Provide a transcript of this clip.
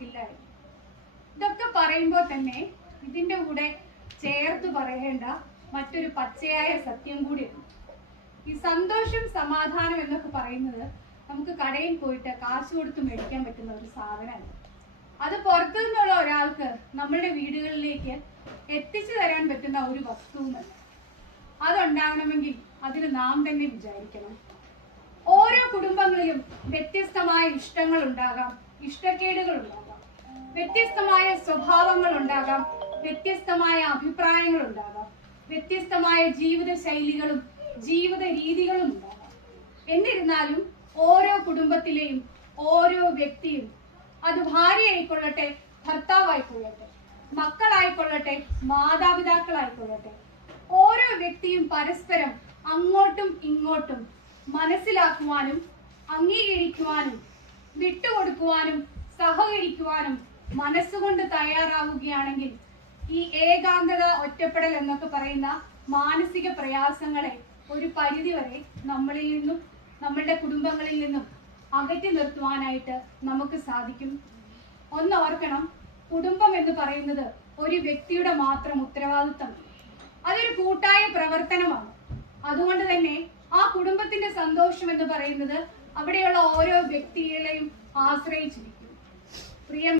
നടക്കില്ലായിരുന്നു. ഇതൊക്കെ പറയുമ്പോൾ തന്നെ ഇതിന്റെ കൂടെ ചേർത്ത് പറയേണ്ട മറ്റൊരു പച്ചയായ സത്യം കൂടിയാണ്. ഈ സന്തോഷം സമാധാനം എന്നൊക്കെ പറയുന്നത് നമുക്ക് കടയിൽ പോയിട്ട് കാശ് കൊടുത്ത് മേടിക്കാൻ പറ്റുന്ന ഒരു സാധനമല്ല. അത് പുറത്തു നിന്നുള്ള ഒരാൾക്ക് നമ്മളുടെ വീടുകളിലേക്ക് എത്തിച്ചു തരാൻ പറ്റുന്ന ഒരു വസ്തുവുമല്ല. അതുണ്ടാകണമെങ്കിൽ അതിന് നാം തന്നെ വിചാരിക്കണം. ഓരോ കുടുംബങ്ങളിലും വ്യത്യസ്തമായ ഇഷ്ടങ്ങൾ ഉണ്ടാകാം, ഇഷ്ടക്കേടുകൾ ഉണ്ടാകാം, വ്യത്യസ്തമായ സ്വഭാവങ്ങൾ ഉണ്ടാകാം, വ്യത്യസ്തമായ അഭിപ്രായങ്ങൾ ഉണ്ടാകാം, വ്യത്യസ്തമായ ജീവിത ശൈലികളും ജീവിത രീതികളും ഉണ്ടാകാം. എന്നിരുന്നാലും ഓരോ കുടുംബത്തിലെയും ഓരോ വ്യക്തിയും, അത് ഭാര്യയായിക്കൊള്ളട്ടെ, ഭർത്താവായിക്കൊള്ളട്ടെ, മക്കളായിക്കൊള്ളട്ടെ, മാതാപിതാക്കളായിക്കൊള്ളട്ടെ, ഓരോ വ്യക്തിയും പരസ്പരം അങ്ങോട്ടും ഇങ്ങോട്ടും മനസ്സിലാക്കുവാനും അംഗീകരിക്കുവാനും വിട്ടുകൊടുക്കുവാനും സഹകരിക്കുവാനും മനസ്സുകൊണ്ട് തയ്യാറാവുകയാണെങ്കിൽ ഈ ഏകാന്തത, ഒറ്റപ്പെടൽ എന്നൊക്കെ പറയുന്ന മാനസിക പ്രയാസങ്ങളെ ഒരു പരിധിവരെ നമ്മളിൽ നിന്നും നമ്മളുടെ കുടുംബങ്ങളിൽ നിന്നും അകറ്റി നിർത്തുവാനായിട്ട് നമുക്ക് സാധിക്കും. ഒന്നോർക്കണം, കുടുംബം എന്ന് പറയുന്നത് ഒരു വ്യക്തിയുടെ മാത്രം ഉത്തരവാദിത്തം, അതൊരു കൂട്ടായ പ്രവർത്തനമാണ്. അതുകൊണ്ട് തന്നെ ആ കുടുംബത്തിന്റെ സന്തോഷം എന്ന് പറയുന്നത് അവിടെയുള്ള ഓരോ വ്യക്തികളെയും ആശ്രയിച്ചിരിക്കും. പ്രിയ